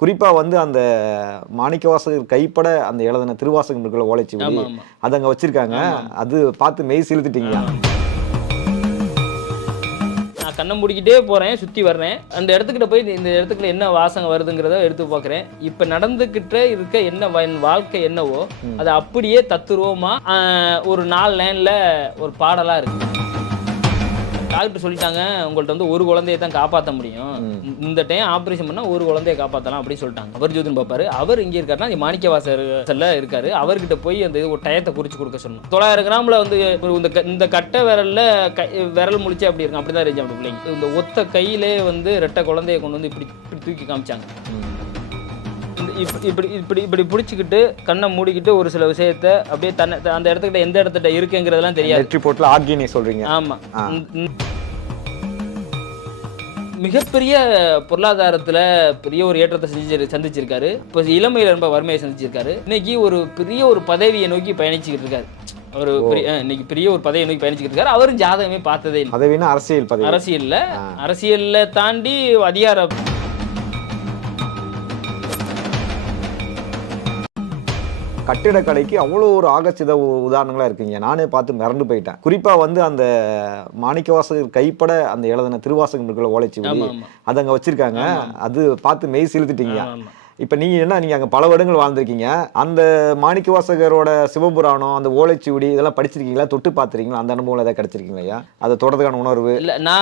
குறிப்பா வந்து அந்த மாணிக்கவாசகர் கைப்பட அந்த எழுதின திருவாசகம் இருக்குல்ல ஓலைச்சுவடி, ஆமா, ஆமா. அத அங்க வச்சிருக்காங்க. ஆமாமா. அது பார்த்து மெய் சிலுத்துட்டீங்களா? ஆமா. நான் கண்ண மூடிக்கிட்டே போறேன், சுத்தி வர்றேன். அந்த இடத்துக்கிட்ட போய் இந்த இடத்துக்குள்ள என்ன வாசகம் வருதுங்கிறத எடுத்து பார்க்குறேன். இப்ப நடந்துகிட்டு இருக்க என்ன என் வாழ்க்கை என்னவோ, அது அப்படியே தத்துரூவமா ஒரு 4 லைன்ல ஒரு பாடலா இருக்கு. டாக்டர் சொல்லிட்டாங்க, உங்கள்ட்ட வந்து ஒரு குழந்தைய தான் காப்பாத்த முடியும். இந்த டைம் ஆப்பரேஷன் பண்ணா ஒரு குழந்தைய காப்பாத்தலாம் அப்படின்னு சொல்லிட்டாங்க. அவர் ஜோதிடம் பார்ப்பாரு. அவர் எங்க இருக்காருன்னா, மாணிக்கவாசகர்ல இருக்காரு. அவர்கிட்ட போய் அந்த ஒரு டயத்தை குறிச்சு கொடுக்க சொன்னோம். 900 கிராம்ல வந்து இந்த கட்டை விரல்ல விரல் முழிச்சு அப்படி இருக்கும். அப்படிதான் இருந்துச்சு அப்படி பிள்ளைங்க. இந்த ஒத்த கையிலே வந்து ரெட்டை குழந்தைய கொண்டு வந்து இப்படி இப்படி தூக்கி காமிச்சாங்க. இப்படி இப்படி இப்படி பிடிச்சிக்கிட்டு கண்ணை மூடிக்கிட்டு ஒரு சில விஷயத்த அப்படியே அந்த இடத்துக்கிட்ட எந்த இடத்துல இருக்குங்கிறதெல்லாம் தெரியாது. நெற்றி போட்டுல ஆர்கினி சொல்றீங்க. ஆமா. மிகப்பெரிய பொருளாதாரத்துல பெரிய ஒரு ஏற்றத்தை சந்திச்சிருக்காரு. இப்போ இளமையில ரொம்ப வறுமையை சந்திச்சிருக்காரு. இன்னைக்கு ஒரு பெரிய ஒரு பதவியை நோக்கி பயணிச்சுக்கிட்டு இருக்காரு. ஒரு இன்னைக்கு பெரிய ஒரு பதவியை நோக்கி பயணிச்சுக்கிட்டு இருக்காரு. அவரும் ஜாதகமே பார்த்ததே இல்லை. பதவினா அரசியல் பதவி. அரசியல்ல தாண்டி அதிகார கட்டிடக்கலைக்கு அவ்வளோ ஒரு ஆகச்சித உதாரணங்களா இருக்குங்க. நானே பார்த்து மிரண்டு போயிட்டேன். குறிப்பா வந்து அந்த மாணிக்கவாசகர் கைப்பட அந்த எழுதின திருவாசகம் இருக்குல்ல ஓலைச்சுவடி, அதை அங்க வச்சிருக்காங்க. அது பார்த்து மெய் சிலுத்துட்டீங்க. இப்ப நீங்க அங்க பல வருடங்கள் வாழ்ந்திருக்கீங்க. அந்த மாணிக்கவாசகரோட சிவபுராணம், அந்த ஓலைச்சுவடி இதெல்லாம் படிச்சிருக்கீங்களா? தொட்டு பார்த்துருக்கீங்களா? அந்த அனுபவம் ஏதாவது கிடைச்சிருக்கீங்களா? அதை தொடர்றதுக்கான உணர்வு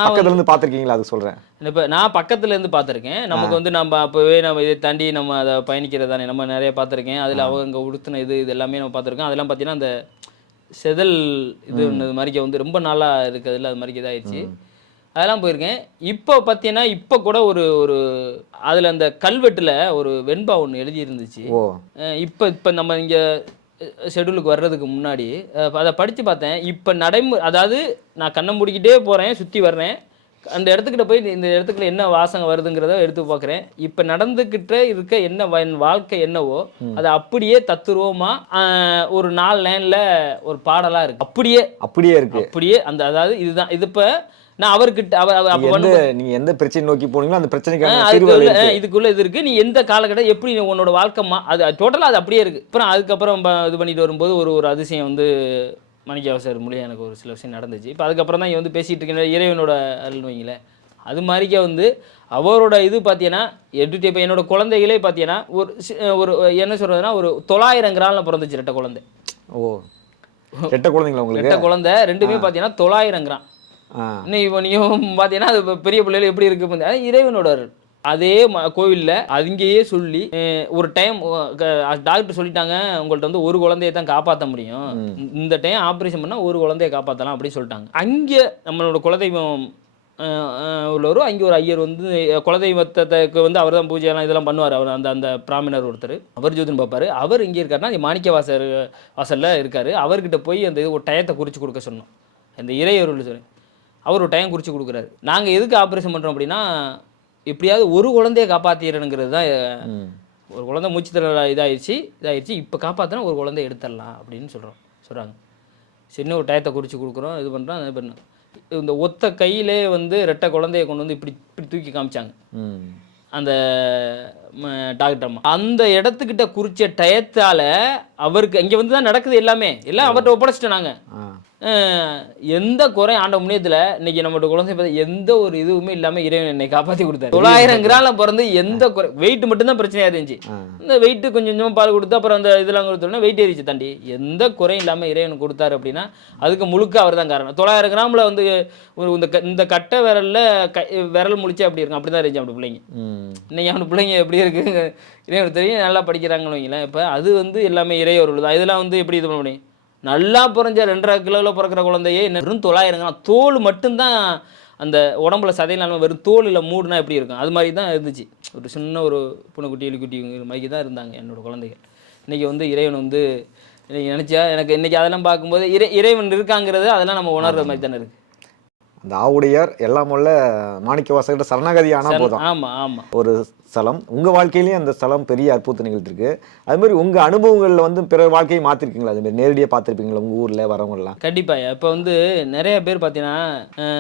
பக்கத்துல இருந்து பார்த்துருக்கீங்களா? அது சொல்றேன். இப்போ நான் பக்கத்துல இருந்து பார்த்துருக்கேன். நமக்கு வந்து நம்ம அப்போவே நம்ம இதை தாண்டி நம்ம அதை பயணிக்கிறதானே நம்ம நிறைய பார்த்துருக்கேன். அதில் அவங்க உடுத்தின இது எல்லாமே நம்ம பார்த்துருக்கோம். அதெல்லாம் பார்த்தீங்கன்னா அந்த செதல் இது மாதிரி வந்து ரொம்ப நாளாக இருக்கிறதுல அது மாதிரி இதாகிடுச்சு. அதெல்லாம் போயிருக்கேன். இப்போ பார்த்தீங்கன்னா இப்போ கூட ஒரு அதில் அந்த கல்வெட்டில் ஒரு வெண்பா ஒன்று எழுதி இருந்துச்சு. இப்போ நம்ம இங்கே ஷெட்யூலுக்கு வர்றதுக்கு முன்னாடி அதை படித்து பார்த்தேன். இப்போ அதாவது நான் கண்ணை மூடிக்கிட்டே போகிறேன், சுற்றி வர்றேன். அந்த இடத்துக்கிட்ட போய் இந்த இடத்துக்குள்ள என்ன வாசகம் வருதுங்கிறத எடுத்து பார்க்குறேன். இப்போ நடந்துக்கிட்டு இருக்க என்ன என் வாழ்க்கை என்னவோ, அது அப்படியே தத்துரூவமா ஒரு 4 லைன்ல ஒரு பாடலா இருக்கு. அப்படியே இருக்கு. அப்படியே அதாவது இதுதான். இது இப்போ நான் அவர்கிட்ட நீங்க எந்த பிரச்சனை நோக்கி போனீங்களோ அந்த பிரச்சனைக்கான இதுக்குள்ள இது இருக்கு. நீ எந்த காலகட்டம் எப்படி உன்னோட வாழ்க்கைமா அது டோட்டலா அது அப்படியே இருக்கு. அப்புறம் அதுக்கப்புறம் இது பண்ணிட்டு வரும்போது ஒரு அதிசயம் வந்து மாணிக்கவாசகர் மூலியம் எனக்கு ஒரு சில விஷயம் நடந்துச்சு. இப்போ அதுக்கப்புறம் தான் இங்கே வந்து பேசிகிட்டு இருக்கேன் இறைவனோட அருள் வைங்களேன். அது மாதிரிக்கே வந்து அவரோட இது பார்த்தீங்கன்னா இப்போ என்னோட குழந்தைகளே பார்த்தீங்கன்னா ஒரு என்ன சொல்கிறதுனா ஒரு 900 கிராமில் பிறந்துச்சு ரெட்டை குழந்தை. ரெட்டை குழந்தைங்களா உங்களுக்கு? ரெட்டை குழந்தை ரெண்டுமே பார்த்தீங்கன்னா 900 கிராம். நீயும் பார்த்தீங்கன்னா அது பெரிய பிள்ளைகள் எப்படி இருக்கு இறைவனோட அருள். அதே கோவிலில் அங்கேயே சொல்லி ஒரு டைம் டாக்டர் சொல்லிட்டாங்க, உங்கள்ட்ட வந்து ஒரு குழந்தைய தான் காப்பாற்ற முடியும். இந்த டைம் ஆப்ரேஷன் பண்ணால் ஒரு குழந்தைய காப்பாற்றலாம் அப்படின்னு சொல்லிட்டாங்க. அங்கே நம்மளோட குலதெய்வம் உள்ளவரும் அங்கே ஒரு ஐயர் வந்து குலதெய்வத்துக்கு வந்து அவர் தான் பூஜையெல்லாம் இதெல்லாம் பண்ணுவார். அவர் அந்த பிராமணர் ஒருத்தர் அவர் ஜோதிடம் பார்ப்பார். அவர் இங்கே இருக்காருன்னா மாணிக்கவாசகர் வாசலில் இருக்கார். அவர்கிட்ட போய் அந்த ஒரு டயத்தை குறித்து கொடுக்க சொன்னோம். அந்த இறையருள் சொல்லி அவர் ஒரு டைம் குறித்து கொடுக்குறாரு. நாங்கள் எதுக்கு ஆப்ரேஷன் பண்ணுறோம் அப்படின்னா, எப்படியாவது ஒரு குழந்தைய காப்பாற்றிடுங்கிறது தான். ஒரு குழந்தை மூச்சுத்திறல் இதாகிடுச்சு. இப்போ காப்பாற்றினா ஒரு குழந்தைய எடுத்துடலாம் அப்படின்னு சொல்கிறாங்க. சின்ன ஒரு டயத்தை குறித்து கொடுக்குறோம், இது பண்ணுறோம். அது பண்ணோம். இந்த ஒத்த கையிலே வந்து ரெட்டை குழந்தைய கொண்டு வந்து இப்படி இப்படி தூக்கி காமிச்சாங்க அந்த டாக்டர் அம்மா. அந்த இடத்துக்கிட்ட குறிச்ச டயத்தால அவருக்கு இங்கே வந்து தான் நடக்குது எல்லாமே. எல்லாம் அவர்கிட்ட ஒப்படைச்சிட்டோம் நாங்கள். எந்த குறை ஆண்ட முன்னியத்தில் இன்னைக்கு நம்மளோட குழந்தை பார்த்து எந்த ஒரு இதுவுமே இல்லாமல் இறைவன் என்னை காப்பாற்றி கொடுத்தாரு. 900 கிராம்ல பிறந்து எந்த குறை வெயிட் மட்டும்தான் பிரச்சனையாக இருந்துச்சு. இந்த வெயிட்டு கொஞ்சம் கொஞ்சமாக பால் கொடுத்து அப்புறம் அந்த இதெல்லாம் கொடுத்தோன்னா வெயிட் ஏறிச்சு தாண்டி எந்த குறையும் இல்லாமல் இறைவன் கொடுத்தாரு அப்படின்னா அதுக்கு முழுக்க அவர் தான் காரணம். 900 கிராமில் வந்து இந்த கட்டை விரல்ல விரல் முழிச்சு அப்படி இருக்கும். அப்படி தான் இருந்துச்சு அப்படி பிள்ளைங்க. இன்னைக்கு அவனு பிள்ளைங்க எப்படி இருக்கு இறைவன் தெரியும், நல்லா படிக்கிறாங்கன்னு வைங்களேன். இப்போ அது வந்து எல்லாமே இறையொருள் தான். இதெல்லாம் வந்து எப்படி இது பண்ண முடியும்? நல்லா பிறஞ்ச 2.5 கிலோவில் பிறக்கிற குழந்தையே வெறும் 900 கிராம் தோல் மட்டும்தான். அந்த உடம்புல சதையினாலும் வெறும் தோல் இல்லை மூடுனா எப்படி இருக்கும் அது மாதிரி தான் இருந்துச்சு. ஒரு சின்ன ஒரு பூனைக்குட்டி எலிக்குட்டி மாதிரி தான் இருந்தாங்க என்னோட குழந்தைகள். இன்றைக்கி வந்து இறைவன் வந்து இன்றைக்கி நினச்சா எனக்கு இன்றைக்கி அதெல்லாம் பார்க்கும்போது இறைவன் இருக்காங்கிறது அதெல்லாம் நம்ம உணர்கிற மாதிரி தானே இருக்குது. இந்த ஆவுடையார் எல்லாம் உள்ள மாணிக்கவாசகர் சரணாகதி ஆனால் போதும். ஆமாம் ஆமாம். ஒரு ஸ்தலம் உங்கள் வாழ்க்கையிலேயும் அந்த ஸ்தலம் பெரிய அற்புதத்தை நிகழ்த்திருக்கு. அது மாதிரி உங்கள் அனுபவங்களில் வந்து பிற வாழ்க்கையை மாற்றிருக்கீங்களா? அது மாதிரி நேரடியாக பார்த்துருப்பீங்களா உங்கள் ஊரில் வரவங்கலாம்? கண்டிப்பாக. இப்போ வந்து நிறைய பேர் பார்த்தீங்கன்னா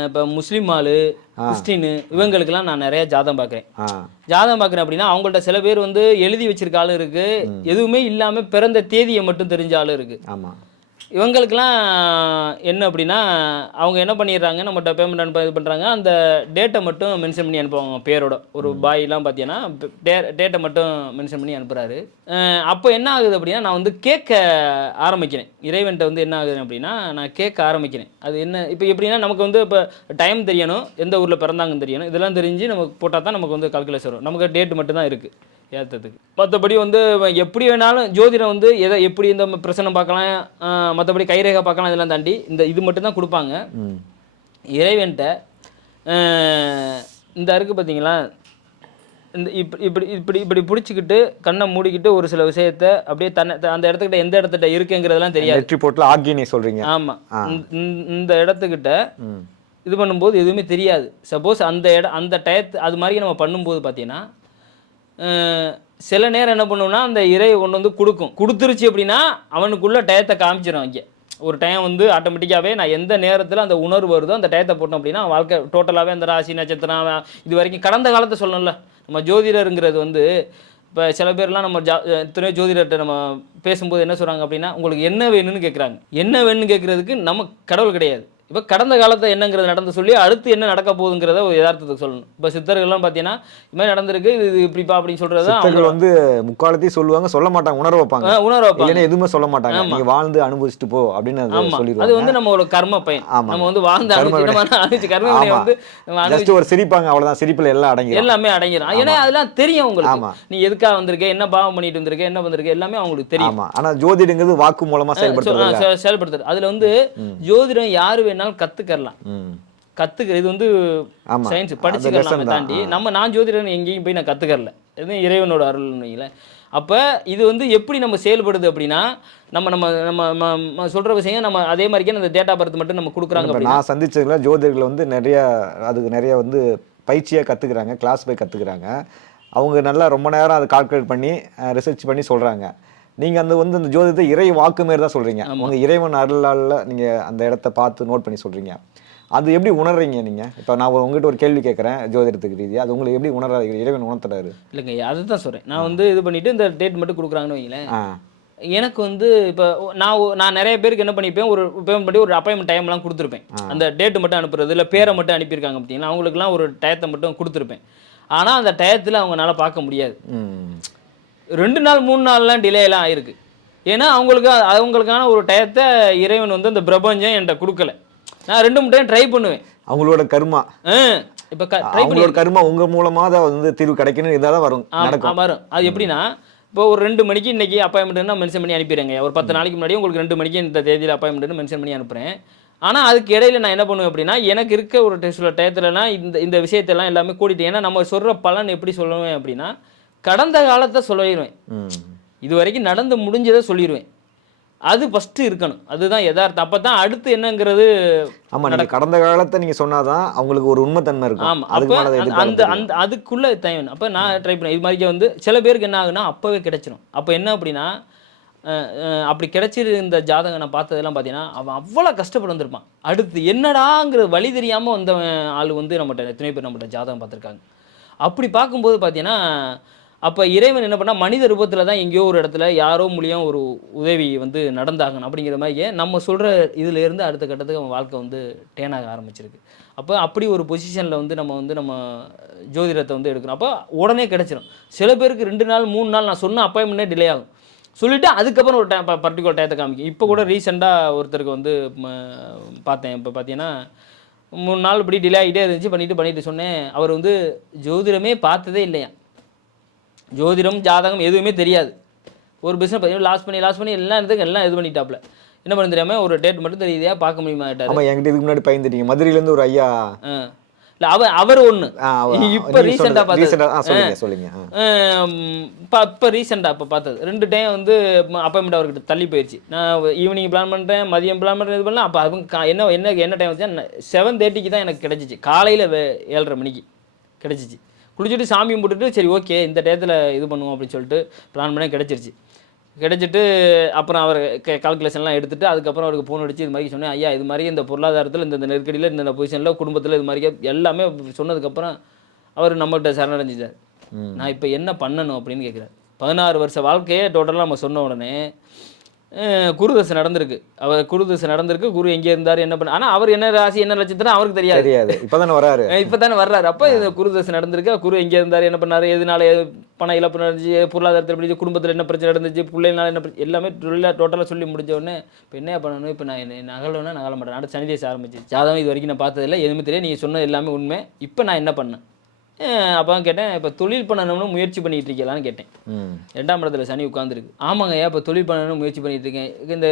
இப்போ முஸ்லீம் ஆளு, கிறிஸ்டின் இவங்களுக்கெல்லாம் நான் நிறைய ஜாதகம் பார்க்குறேன். ஜாதகம் பார்க்குறேன் அப்படின்னா அவங்கள்ட்ட சில பேர் வந்து எழுதி வச்சிருக்க ஆளும் இருக்கு, எதுவுமே இல்லாமல் பிறந்த தேதியை மட்டும் தெரிஞ்ச ஆளும் இருக்கு. ஆமாம். இவங்களுக்கெல்லாம் என்ன அப்படின்னா அவங்க என்ன பண்ணிடுறாங்க, நம்மகிட்ட பேமெண்ட் அனுப்ப இது பண்ணுறாங்க, அந்த டேட்டை மட்டும் மென்ஷன் பண்ணி அனுப்புவாங்க பேரோட. ஒரு பாய்லாம் பார்த்தீங்கன்னா டேட்டை மட்டும் மென்ஷன் பண்ணி அனுப்புகிறாரு. அப்போ என்ன ஆகுது அப்படின்னா நான் வந்து கேட்க ஆரம்பிக்கிறேன். இறைவன்ட்ட வந்து என்ன ஆகுது அப்படின்னா நான் கேட்க ஆரம்பிக்கிறேன். அது என்ன இப்போ எப்படின்னா நமக்கு வந்து இப்போ டைம் தெரியணும், எந்த ஊரில் பிறந்தாங்கன்னு தெரியணும், இதெல்லாம் தெரிஞ்சு நமக்கு போட்டால் தான் நமக்கு வந்து கால்குலேஷன் வரும். நமக்கு டேட்டு மட்டும்தான் இருக்குது ஏற்றத்துக்கு. மற்றபடி வந்து எப்படி வேணாலும் ஜோதிடம் வந்து எதை எப்படி இந்த பிரசனம் பார்க்கலாம், மற்றபடி கைரேகை பார்க்கலாம், இதெல்லாம் தாண்டி இது மட்டும்தான் கொடுப்பாங்க. இறைவன்ட்ட இந்த இருக்குது பார்த்தீங்களா, இந்த இப்படி இப்படி இப்படி பிடிச்சிக்கிட்டு கண்ணை மூடிக்கிட்டு ஒரு சில விஷயத்த அப்படியே அந்த இடத்துக்கிட்ட எந்த இடத்துக்கிட்ட இருக்குங்கிறதெல்லாம் தெரியாது. ரிப்போர்ட்டில் ஆகினே சொல்கிறீங்க. ஆமாம். இந்த இடத்துக்கிட்ட இது பண்ணும்போது எதுவுமே தெரியாது. சப்போஸ் அந்த டயத்து அது மாதிரி நம்ம பண்ணும்போது பார்த்தீங்கன்னா சில நேரம் என்ன பண்ணுவோம்னா அந்த இறையை கொண்டு வந்து கொடுத்துருச்சு அப்படின்னா அவனுக்குள்ள டயத்தை காமிச்சிடும். இங்கே ஒரு டைம் வந்து ஆட்டோமேட்டிக்காகவே நான் எந்த நேரத்தில் அந்த உணர்வு வருதோ அந்த டயத்தை போட்டோம் அப்படின்னா வாழ்க்கை டோட்டலாகவே அந்த ராசி நட்சத்திரம் இது வரைக்கும் கடந்த காலத்தை சொல்லணும்ல. நம்ம ஜோதிடருங்கிறது வந்து இப்போ சில பேர்லாம் நம்ம எத்தனையோ ஜோதிடர்கிட்ட நம்ம பேசும்போது என்ன சொல்கிறாங்க அப்படின்னா உங்களுக்கு என்ன வேணும்னு கேட்குறாங்க. என்ன வேணும்னு கேட்குறதுக்கு நம்ம கடவுள் கிடையாது. இப்போ கடந்த காலத்தை என்னங்கிறது நடந்து சொல்லி அடுத்து என்ன நடக்க போகுதுங்கிறத ஒரு யதார்த்தத்துக்கு சொல்லணும். இப்போ சித்தர்கள்லாம் பார்த்தீங்கன்னா இது மாதிரி நடந்திருக்கு, இது இப்படிப்பா அப்படின்னு சொல்கிறது சித்தர்கள் வந்து முக்காலத்தையும் சொல்லுவாங்க, சொல்ல மாட்டாங்க, உணர வைப்பாங்க. எதுவுமே சொல்ல மாட்டாங்க, நீங்க வாழ்ந்து அனுபவிச்சுட்டு போ அப்படின்னு சொல்லிடுவாங்க. அது வந்து நம்ம ஒரு கர்ம பயன். நம்ம வந்து வாழ்ந்து அனுபவிச்சு கர்ம பயனை வந்து ஒரு சிரிப்பாங்க, அவ்வளவுதான். சிரிப்புல எல்லாம் அடங்கி எல்லாமே அடங்கிடும். ஏன்னா அதெல்லாம் தெரியும் உங்களுக்கு. நீ எதுக்காக வந்திருக்க, என்ன பாவம் பண்ணிட்டு வந்திருக்க, என்ன வந்திருக்க, எல்லாமே அவங்களுக்கு தெரியும். ஆனா ஜோதிடங்கிறது வாக்கு மூலமா செயல்படுத்துறது. அதுல வந்து ஜோதிடம் யாரு வேணாலும் கத்துக்கலாம். இது வந்து சயின்ஸ் படிச்சுக்கலாம் தாண்டி நான் ஜோதிடன் எங்கேயும் போய் நான் கத்துக்கறல. இது இறைவனோட அருள்னு. அப்ப இது வந்து எப்படி நம்ம செயல்படுது அப்படின்னா நம்ம நம்ம நம்ம சொல்ற விஷயம் நம்ம அதே மாதிரிக்கே அந்த டேட்டா பர்த் மட்டும் நம்ம கொடுக்குறாங்க. நான் சந்திச்சதுல ஜோதிடர்கள் வந்து நிறைய வந்து பயிற்சியாக கத்துக்கிறாங்க, கிளாஸ் போய் கத்துக்கிறாங்க. அவங்க நல்லா ரொம்ப நேரம் அதை கால்குலேட் பண்ணி ரிசர்ச் பண்ணி சொல்றாங்க. நீங்கள் அந்த ஜோதிடத்தை இறை வாக்கு மாரி தான் சொல்கிறீங்க. உங்கள் இறைவன் அருளால் நீங்கள் அந்த இடத்த பார்த்து நோட் பண்ணி சொல்கிறீங்க. அது எப்படி உணர்றீங்க நீங்கள்? இப்போ நான் உங்ககிட்ட ஒரு கேள்வி கேட்குறேன் ஜோதிடத்துக்கு ரீதியாக, அது உங்களுக்கு எப்படி இறைவன் உணர்த்துறாரு? இல்லைங்க, அதுதான் சொல்கிறேன். நான் வந்து இது பண்ணிவிட்டு இந்த டேட் மட்டும் கொடுக்குறாங்கன்னு வைங்களேன். எனக்கு வந்து இப்போ நான் நிறைய பேருக்கு என்ன பண்ணிப்பேன், ஒரு பேமெண்ட் பண்ணி ஒரு அப்பாயின்மெண்ட் டைம்லாம் கொடுத்துருப்பேன். அந்த டேட்டு மட்டும் அனுப்புறது இல்லை பேரை மட்டும் அனுப்பியிருக்காங்க பார்த்தீங்கன்னா அவங்களுக்குலாம் ஒரு டயத்தை மட்டும் கொடுத்துருப்பேன். ஆனால் அந்த டயத்தில் அவங்களால பார்க்க முடியாது. 2 நாள் 3 நாள்லாம் டிலேலாம் ஆயிருக்கு. ஏன்னா அவங்களுக்கான ஒரு டயத்தை இறைவன் வந்து அந்த பிரபஞ்சம் என்கிட்ட கொடுக்கல. நான் 2-3 டைம் ட்ரை பண்ணுவேன். அவங்களோட கர்மா இப்போ அவங்களோட கர்மா உங்கள் மூலமாக தான் வந்து தீர்வு கிடைக்கணும், இருந்தால் தான் வரும். அது எப்படின்னா இப்போ ஒரு 2 மணிக்கு இன்னைக்கு அப்பாயின்மெண்ட்னா மென்ஷன் பண்ணி அனுப்பிடுறேங்க. ஒரு 10 நாளைக்கு முன்னாடி உங்களுக்கு 2 மணிக்கு இந்த தேதியில் அப்பாயின்மெண்ட்னு மென்ஷன் பண்ணி அனுப்புகிறேன். ஆனால் அதுக்கு இடையில நான் என்ன பண்ணுவேன் அப்படின்னா எனக்கு இருக்க ஒரு சில டயத்துலலாம் இந்த விஷயத்தெல்லாம் எல்லாமே கூட்டிட்டு, ஏன்னா நம்ம சொல்கிற பலன் எப்படி சொல்லுவேன் அப்படின்னா கடந்த காலத்தை சொல்லிடுவேன், இது வரைக்கும் நடந்து முடிஞ்சதை சொல்லிடுவேன். அது ஃபர்ஸ்ட் இருக்கணும், அதுதான் யதார்த்தம். அப்போ தான் அடுத்து என்னங்கிறது. ஆமாம், நீங்கள் கடந்த காலத்தை நீங்கள் சொன்னாதான் அவங்களுக்கு ஒரு உண்மைத்தன்மை இருக்கும். ஆமாம், அப்போ அந்த அதுக்குள்ளே தேவை. அப்போ நான் ட்ரை பண்ணேன். இது மாதிரி வந்து சில பேருக்கு என்ன ஆகுனா அப்போவே கிடைச்சிடும். அப்போ என்ன அப்படின்னா அப்படி கிடைச்சிருந்த ஜாதகம் நான் பார்த்ததெல்லாம் பார்த்தீங்கன்னா அவன் அவ்வளோ கஷ்டப்பட்டு வந்திருப்பான். அடுத்து என்னடாங்கிற வழி தெரியாமல் வந்த ஆள் வந்து நம்மகிட்ட எத்தனை பேர் நம்மகிட்ட ஜாதகம் பார்த்துருக்காங்க. அப்படி பார்க்கும்போது பார்த்தீங்கன்னா அப்போ இறைவன் என்ன பண்ணால் மனித ரூபத்தில் தான் எங்கேயோ ஒரு இடத்துல யாரோ மூலியம் ஒரு உதவி வந்து நடந்தாகணும் அப்படிங்கிற மாதிரியே நம்ம சொல்கிற இதிலேருந்து அடுத்த கட்டத்துக்கு அவன் வாழ்க்கை வந்து டேனாக ஆரம்பிச்சிருக்கு. அப்போ அப்படி ஒரு பொசிஷனில் வந்து நம்ம ஜோதிடத்தை வந்து எடுக்கணும். அப்போ உடனே கிடச்சிடும். சில பேருக்கு 2 நாள் 3 நாள் நான் சொன்ன அப்பாயின்மெண்ட்டே டிலே ஆகும். சொல்லிவிட்டு அதுக்கப்புறம் ஒரு பர்டிகுலர் டயத்தை காமிக்கும். இப்போ கூட ரீசெண்டாக ஒருத்தருக்கு வந்து பார்த்தேன். இப்போ பார்த்தீங்கன்னா 3 நாள் இப்படி டிலே ஆகிட்டே இருந்துச்சு. பண்ணிட்டு சொன்னேன். அவர் வந்து ஜோதிடமே பார்த்ததே இல்லையா, ஜோதிடம் ஜாதகம் எதுவுமே தெரியாது. ஒரு பிஸ்னஸ் பார்த்தீங்கன்னா லாஸ் பண்ணி எல்லாம் இது பண்ணிட்டாப்ல. என்ன பண்ண தெரியாமல் ஒரு டேட் மட்டும் தெரியுதா பார்க்க முடியுமா கேட்டார். ஆமாம், என்கிட்ட இதுக்கு முன்னாடி பயந்துட்டீங்க. மதுரையிலேருந்து ஒரு ஐயா இல்லை அவர் ஒன்று இப்போ ரீசெண்டாக பார்த்தது சொல்லுங்க. இப்போ ரீசெண்டாக இப்போ பார்த்தது 2 டைம் வந்து அப்பாயின்மெண்ட் அவர்கிட்ட தள்ளி போயிடுச்சு. நான் ஈவினிங் பிளான் பண்ணுறேன், மதியம் பிளான் பண்ணுறேன், இது பண்ணலாம். அப்போ அவங்க என்ன டைம் வச்சா 7:30க்கு தான் எனக்கு கிடச்சிச்சு. காலையில் 7:30 மணிக்கு கிடச்சிச்சு. குளிச்சுட்டு சாமி கும்பிட்டுட்டு சரி ஓகே இந்த டயத்தில் இது பண்ணுவோம் அப்படின்னு சொல்லிட்டு பிளான் பண்ண கிடச்சிருச்சு. கிடச்சிட்டு அப்புறம் அவர் கால்குலேஷன்லாம் எடுத்துகிட்டு அதுக்கப்புறம் அவருக்கு ஃபோன் அடிச்சு இது மாதிரி சொன்னேன், ஐயா இது மாதிரி இந்த பொருளாதாரத்தில் இந்த நெருக்கடியில் இந்த பொசிஷனில் குடும்பத்தில் இது மாதிரி எல்லாமே சொன்னதுக்கப்புறம் அவர் நம்மகிட்ட சரணடைஞ்சிட்டார். நான் இப்போ என்ன பண்ணணும் அப்படின்னு கேட்குறாரு. 16 வருஷ வாழ்க்கையே டோட்டலாக நம்ம சொன்ன உடனே குருதசை நடந்திருக்கு. அவர் குருதசை நடந்திருக்கு. குரு எங்கே இருந்தார் என்ன பண்ண, ஆனால் அவர் என்ன ராசி என்ன நட்சத்திரம் அவருக்கு தெரியாது. இப்போ தானே வர்றாரு. அப்போ இந்த குருதசை நடந்திருக்கு. குரு எங்கே இருந்தார் என்ன பண்ணார், எதனால பண இழப்பு நடந்துச்சு, பொருளாதாரத்தில் எப்படி, குடும்பத்தில் என்ன பிரச்சனை நடந்துச்சு, பிள்ளைனால என்ன பிரச்சனை, எல்லாமே டோட்டலாக சொல்லி முடிஞ்ச உடனே இப்போ என்ன பண்ணணும், இப்போ நான் நகலன்னா நகல மாட்டேன். அடுத்து சனி தேசம் ஆரம்பிச்சு ஜாதகம் இது வரைக்கும் நான் பார்த்ததில்லை, எதுவுமே தெரியாது, நீங்கள் சொன்னது எல்லாமே உண்மை. இப்போ நான் என்ன பண்ணேன் அப்போ கேட்டேன், இப்போ தொழில் பண்ணணும்னு முயற்சி பண்ணிட்டு இருக்கலான்னு கேட்டேன். 2ஆம் இடத்துல சனி உட்காந்துருக்கு. ஆமாங்க ஐயா இப்போ தொழில் பண்ணணும்னு முயற்சி பண்ணிட்டு இருக்கேன். இந்த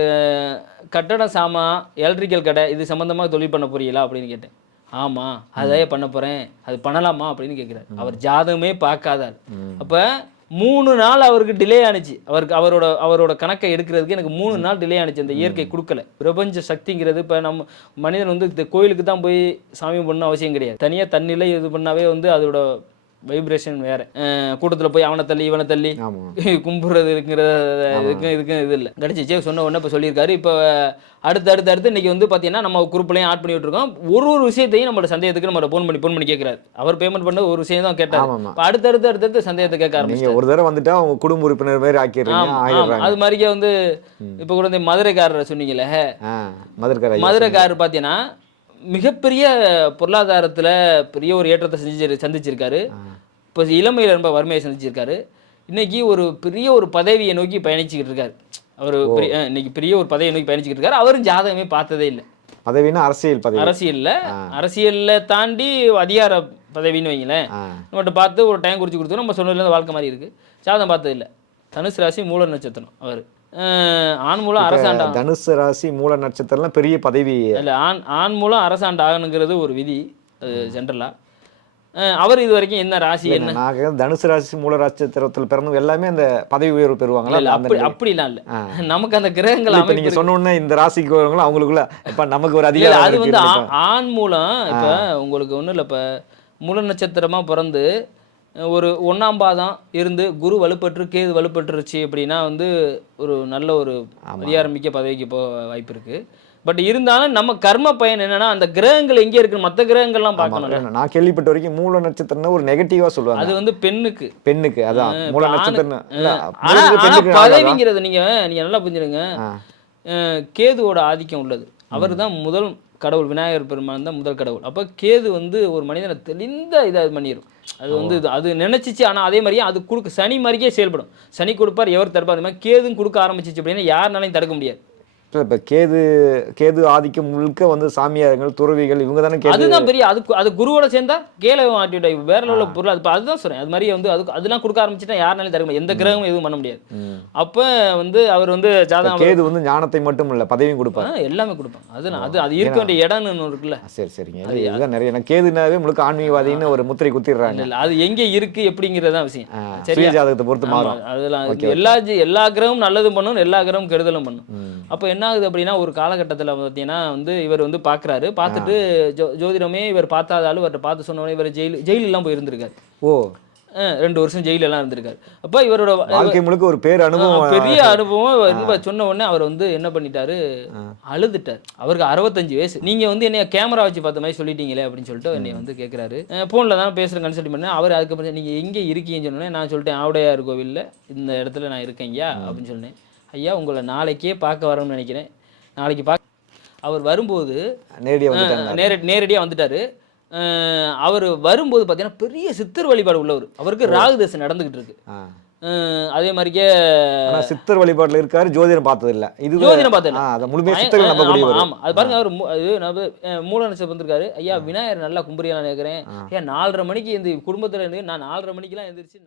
கட்டட சாமான் எலக்ட்ரிக்கல் கடை இது சம்மந்தமாக தொழில் பண்ண போறீங்களா அப்படின்னு கேட்டேன். ஆமாம் அதையே பண்ண போகிறேன், அது பண்ணலாமா அப்படின்னு கேட்குறாரு. அவர் ஜாதகமே பார்க்காதார். அப்போ 3 நாள் அவருக்கு டிலே ஆனிச்சு. அவரோட கணக்கை எடுக்கிறதுக்கு எனக்கு 3 நாள் டிலே ஆனிச்சு. அந்த இயற்கை கொடுக்கல. பிரபஞ்ச சக்திங்கிறது இப்போ நம்ம மனிதன் வந்து இந்த கோயிலுக்கு தான் போய் சாமி பண்ணணும் அவசியம் கிடையாது. தனியாக தண்ணிலே இது பண்ணாவே வந்து அதோட வைப்ரேஷன் வேறு. கூட்டத்தில் போய் அவனை தள்ளி இவனை தள்ளி கும்பிட்றது இதுக்கும் இது இல்லை. கிடச்சிச்சே சொன்ன உடனே இப்போ சொல்லியிருக்காரு. இப்போ அடுத்து இன்றைக்கி வந்து பார்த்தீங்கன்னா நம்ம குரூப்லையும் ஆட் பண்ணி விட்டுருக்கோம். ஒரு விஷயத்தையும் நம்மளோட சந்தேகத்துக்கு நம்ம ஃபோன் பண்ணி கேட்குறாரு. அவர் பேமெண்ட் பண்ண ஒரு விஷயம் தான் கேட்டார். இப்போ அடுத்தடுத்து சந்தேகத்தை கேட்க ஆரம்பிச்சு. ஒரு தடவை வந்துட்டா அவங்க குடும்ப உறுப்பினர் மாதிரி ஆக்கிடுறாங்க. அது மாதிரியே வந்து இப்போ கூட இந்த மதுரைக்காரரை சொன்னீங்களே, மதுரைக்காரர் பார்த்தீங்கன்னா மிகப்பெரிய பொருளாதாரத்தில் பெரிய ஒரு ஏற்றத்தை சந்திச்சிருக்காரு. இப்போ இளமையில் ரொம்ப வறுமையை சந்திச்சிருக்காரு. இன்னைக்கு ஒரு பெரிய ஒரு பதவியை நோக்கி பயணிச்சுக்கிட்டு இருக்காரு. அவர் இன்னைக்கு பெரிய ஒரு பதவியை நோக்கி பயணிச்சுக்கிட்டு இருக்காரு. அவரும் ஜாதகமே பார்த்ததே இல்லை. பதவினா அரசியலில் தாண்டி அதிகார பதவின்னு வைங்களேன். நம்மகிட்ட பார்த்து ஒரு டைம் குறித்து கொடுத்தோம். நம்ம சொன்னதுலேருந்து வாழ்க்கை மாதிரி இருக்குது. ஜாதகம் பார்த்தது இல்லை. தனுசு ராசி மூல நட்சத்திரம். அவர் ஆண் மூலம் அரசாண்டா. தனுசு ராசி மூல நட்சத்திரம்லாம் பெரிய பதவி இல்லை. ஆண் மூலம் அரசாண்டு ஆகணுங்கிறது ஒரு விதி. அது ஜென்ரலாக அவர் இது வரைக்கும் என்ன ராசி என்ன தனுசு ராசி மூல நட்சத்திரத்தில் பிறந்தவங்க எல்லாமே அந்த பதவி உயர்வு பெறுவாங்களா? அப்படிலாம் இல்லை. நமக்கு அந்த கிரகங்கள் நீங்க சொன்ன உடனே இந்த ராசிக்கு வரவங்களும் அவங்களுக்குள்ள இப்ப நமக்கு ஒரு அதிகாரம். அது வந்து ஆண் மூலம் இப்போ உங்களுக்கு ஒன்றும் இல்லை. இப்போ மூல நட்சத்திரமாக பிறந்து ஒரு 1ஆம் பாதம் இருந்து குரு வலுப்பற்று கேது வலுப்பட்டுருச்சு அப்படின்னா வந்து ஒரு நல்ல ஒரு அதிகாரமிக்க பதவிக்கு போக வாய்ப்பு இருக்குது. பட் இருந்தாலும் நம்ம கர்ம பயன் என்னன்னா அந்த கிரகங்கள் எங்கே இருக்கு, மற்ற கிரகங்கள்லாம் பார்க்கணும். நான் கேள்விப்பட்ட வரைக்கும் மூல நட்சத்திரம் ஒரு நெகட்டிவா சொல்லுவாங்க. அது வந்து பெண்ணுக்கு அதான் மூல நட்சத்திரம். பதவிங்கிறது நீங்க நல்லா புரிஞ்சுருங்க. கேதுவோட ஆதிக்கம் உள்ளது. அவர் தான் முதல் கடவுள். விநாயகர் பெருமான் தான் முதல் கடவுள். அப்போ கேது வந்து ஒரு மனிதனை தெளிந்த இதை பண்ணிடும். அது வந்து அது நினைச்சிச்சு. ஆனால் அதே மாதிரியே அது கொடுக்க சனி மாதிரியே செயல்படும். சனி கொடுப்பார், எவர் தடுப்பார். அது மாதிரி கேதும் கொடுக்க ஆரம்பிச்சிச்சு அப்படின்னா யாருனாலையும் தடுக்க முடியாது. இப்போ கேது ஆதிக்கம் முழுக்க வந்து சாமியார்கள் துறவிகள் இவங்க தானே. அதுதான் பெரிய அது குருவோட சேர்ந்தா கேள ஆட்டிவிட்டா வேற லெவலில் பொருள். அது அதுதான் சொல்றேன். அது மாதிரி வந்து அதெல்லாம் கொடுக்க ஆரம்பிச்சுட்டா யாருனாலும் தடுக்க முடியாது. எந்த கிரகமும் எதுவும் பண்ண முடியாது. அப்போ வந்து அவர் வந்து ஜாதகம் கேது வந்து ஞானத்தை மட்டும் இல்லை பதவியும் கொடுப்பாங்க, எல்லாமே கொடுப்பாங்க. அது இருக்க வேண்டிய இடம்னு இருக்குல்ல. சரிங்க. அதுதான் நிறைய கேதுனாவே முழுக்க ஆன்மீகவாதின்னு ஒரு முத்திரை குத்திடுறாங்க. இல்லை அது எங்கே இருக்கு எப்படிங்கிறதான் விஷயம். சரி, ஜாதகத்தை பொறுத்து மாறும். அதெல்லாம் எல்லா கிரகமும் நல்லதும் பண்ணணும், எல்லா கிரகமும் கெடுதலும் பண்ணும். அப்போ என்ன ஆகுது அப்படின்னா ஒரு காலகட்டத்தில் பார்த்தீங்கன்னா வந்து இவர் வந்து பார்க்குறாரு. பார்த்துட்டு ஜோதிடமே இவர் பார்த்தாதாலும் இவர்கிட்ட பார்த்து சொன்னோடனே இவர் ஜெயிலெல்லாம் போய் இருந்திருக்காரு. 2 வருஷம் ஜெயிலெல்லாம் இருந்திருக்காரு. அப்போ இவரோட வாழ்க்கை முழுக்க ஒரு பெரிய அனுபவம் சொன்ன உடனே அவர் வந்து என்ன பண்ணிட்டாரு, அழுதுட்டார். அவருக்கு 65 வயசு. நீங்க வந்து என்னைய கேமரா வச்சு பார்த்த மாதிரி சொல்லிட்டீங்களே அப்படின்னு சொல்லிட்டு என்னை வந்து கேட்குறாரு. ஃபோனில் தான் பேசுகிறேன், கன்சல்ட் பண்ணேன். அவர் அதுக்கப்புறம் நீங்கள் எங்கே இருக்கீங்கன்னு சொன்னோன்னே நான் சொல்லிட்டேன் ஆவுடையார் கோவிலில் இந்த இடத்துல நான் இருக்கேங்கய்யா அப்படின்னு சொன்னேன். ஐயா உங்களை நாளைக்கே பார்க்க வரணும்னு நினைக்கிறேன், நாளைக்கு அவர் வரும்போது நேரடியாக வந்துட்டார். அவர் வரும்போது பார்த்தீங்கன்னா பெரிய சித்தர் வழிபாடு உள்ளவர். அவருக்கு ராகு தசை நடந்துகிட்டு இருக்கு. அதே மாதிரியே சித்தர் வழிபாட்டில் இருக்காரு. ஜோதிடம் பார்த்தது இல்லை. இது ஜோதிடம் பார்த்தது முழுமையாக சித்தர்கள் நம்பக்கூடியவர். ஆமாம், அது பாருங்க. அவர் மூல நட்சத்திரம் வந்திருக்காரு. ஐயா விநாயகர் நல்லா கும்புறியா நினைக்கிறேன். ஏன் 4:30 மணிக்கு இந்த குடும்பத்தில் இருந்து நான் 4:30 மணிக்கெல்லாம் எழுந்திரிச்சு